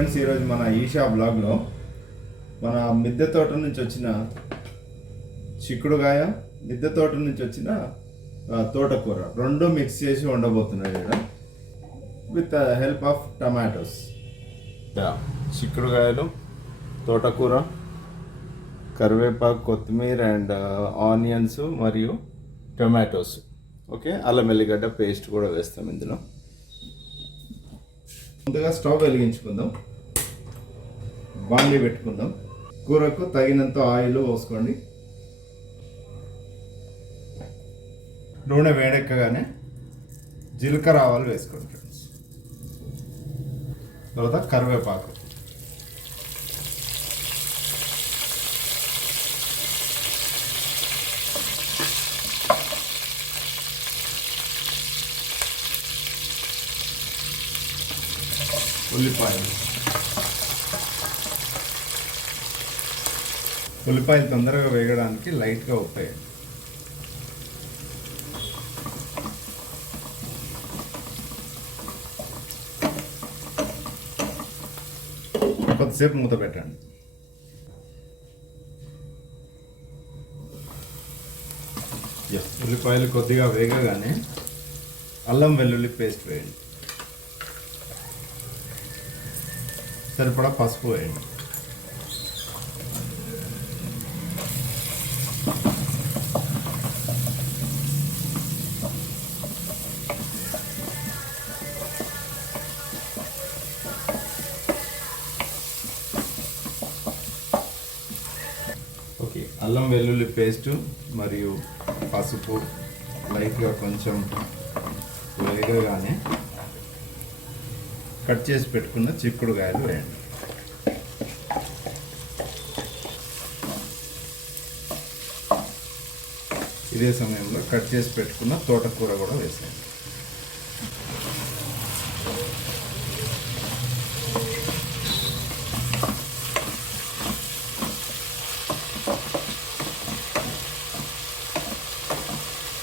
Friends, ఈరోజు మన ఈషా బ్లాగ్లో మన మిద్దె తోట నుంచి వచ్చిన చిక్కుడుగాయ, మిద్దె తోట నుంచి వచ్చిన తోటకూర రెండు మిక్స్ చేసి వండబోతున్నాయి ఇక్కడ విత్ హెల్ప్ ఆఫ్ టమాటోస్. చిక్కుడుగాయలు, తోటకూర, కరివేపాకు, కొత్తిమీర అండ్ ఆనియన్స్ మరియు టొమాటోస్. ఓకే, అల్లం వెల్లిగడ్డ పేస్ట్ కూడా వేస్తాం ఇందులో. ముందుగా స్టవ్ వెలిగించుకుందాం, బాండి పెట్టుకుందాం. కూరకు తగినంత ఆయిల్ పోసుకోండి. నూనె వేడెక్కగానే జీలకర్ర ఆవాలు వేసుకోండి ఫ్రెండ్స్. తర్వాత కరివేపాకు, ఉల్లిపాయలు తొందరగా వేగడానికి లైట్గా ఉప్పు వేయండి. కొద్దిసేపు మూత పెట్టండి. ఉల్లిపాయలు కొద్దిగా వేగగానే అల్లం వెల్లుల్లి పేస్ట్ వేయండి. సరిపడా పసుపు వేయండి. ఓకే, అల్లం వెల్లుల్లి పేస్టు మరియు పసుపు లైట్గా కొంచెం వేగగానే కట్ చేసి పెట్టుకున్న చిక్కుడుకాయలు వేయండి. ఇదే సమయంలో కట్ చేసి పెట్టుకున్న తోటకూర కూడా వేసేయండి.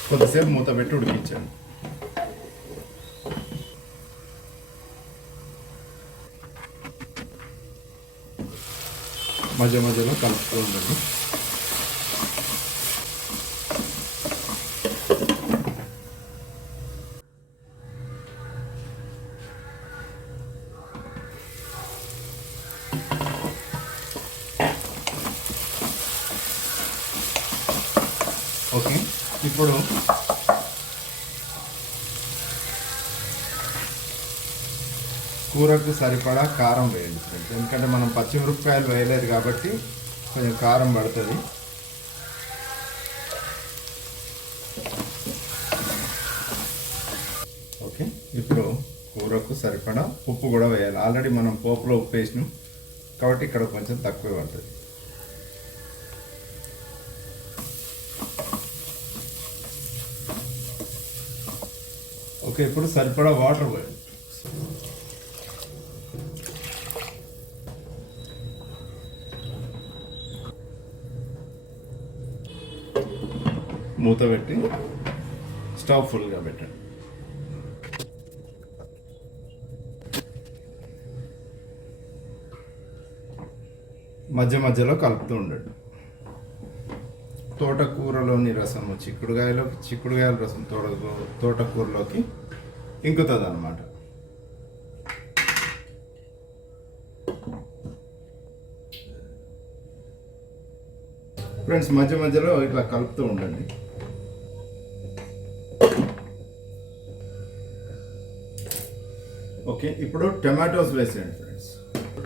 కొద్దిసేపు మూత పెట్టి ఉడికించండి. మధ్య మధ్యలో కలుపుతూ ఉండండి. ఓకే, ఇప్పుడు కూరకు సరిపడా కారం వేయండి ఫ్రెండ్స్. ఎందుకంటే మనం పచ్చిమిరపకాయలు వేయలేదు కాబట్టి కొంచెం కారం పడుతుంది. ఓకే, ఇప్పుడు కూరకు సరిపడా ఉప్పు కూడా వేయాలి. ఆల్రెడీ మనం పోపులో ఉప్పు వేసినాం కాబట్టి ఇక్కడ కొంచెం తక్కువ పడుతుంది. ఓకే, ఇప్పుడు సరిపడా వాటర్ వేయండి. మూత పెట్టి స్టవ్ ఫుల్గా పెట్టండి. మధ్య మధ్యలో కలుపుతూ ఉండండి. తోటకూరలోని రసము చిక్కుడుగాయల రసం తోటకూరలోకి ఇంకుతుంది అన్నమాట. ఫ్రెండ్స్, మధ్య మధ్యలో ఇట్లా కలుపుతూ ఉండండి. ఓకే, ఇప్పుడు టమాటోస్ వేసేయండి ఫ్రెండ్స్.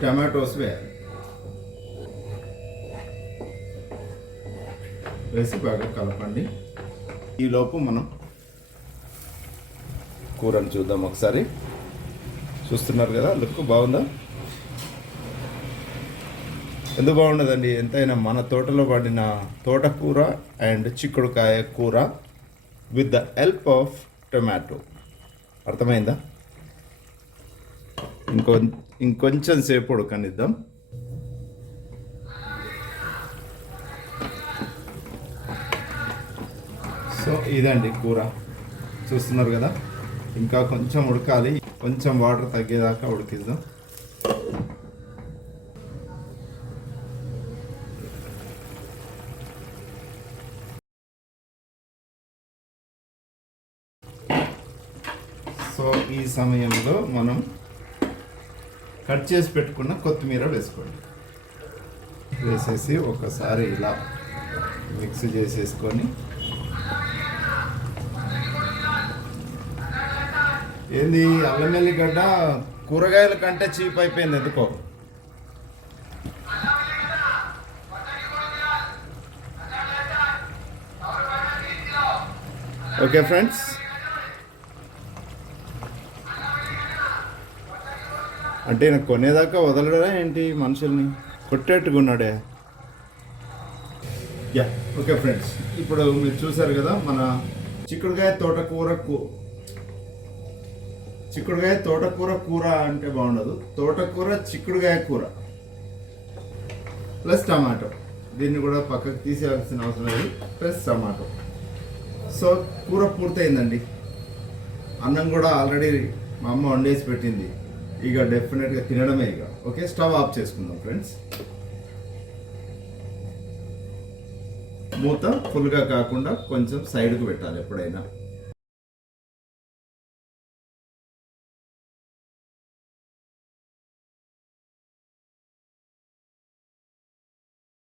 టమాటోస్ వేసి బాగా కలపండి. ఈలోపు మనం కూరని చూద్దాం ఒకసారి. చూస్తున్నారు కదా, లుక్ బాగుందా? ఎందుకు బాగుండదండి? ఎంతైనా మన తోటలో పడిన తోటకూర అండ్ చిక్కుడుకాయ కూర with the help of tomato. అర్థమైందా? ఇంకొంచెం సేపు ఉడకనిద్దాం. సో ఇదండి కూర, చూస్తున్నారు కదా. ఇంకా కొంచెం ఉడకాలి, కొంచెం వాటర్ తగ్గేదాకా ఉడికిద్దాం. సో ఈ సమయంలో మనం కట్ చేసి పెట్టుకున్న కొత్తిమీర వేసుకోండి. వేసేసి ఒకసారి ఇలా మిక్స్ చేసేసుకొని, ఏంది అల్లం ఎల్లిగడ్డ కూరగాయల కంటే చీప్ అయిపోయింది ఎందుకో. ఓకే ఫ్రెండ్స్, అంటే నాకు కొనేదాకా వదలడా ఏంటి, మనుషుల్ని కొట్టేట్టుకున్నాడే. యా ఓకే ఫ్రెండ్స్, ఇప్పుడు మీరు చూసారు కదా మన చిక్కుడుకాయ తోటకూర కూర అంటే బాగుండదు, తోటకూర చిక్కుడుకాయ కూర ప్లస్ టమాటో. దీన్ని కూడా పక్కకు తీసేయాల్సిన అవసరం లేదు, ప్లస్ టమాటో. సో కూర పూర్తయిందండి. అన్నం కూడా ఆల్రెడీ మా అమ్మ వండేసి పెట్టింది. ఇక డెఫినెట్గా తినడమే. ఇక ఓకే, స్టవ్ ఆఫ్ చేసుకుందాం ఫ్రెండ్స్. మూత ఫుల్గా కాకుండా కొంచెం సైడ్కు పెట్టాలి ఎప్పుడైనా.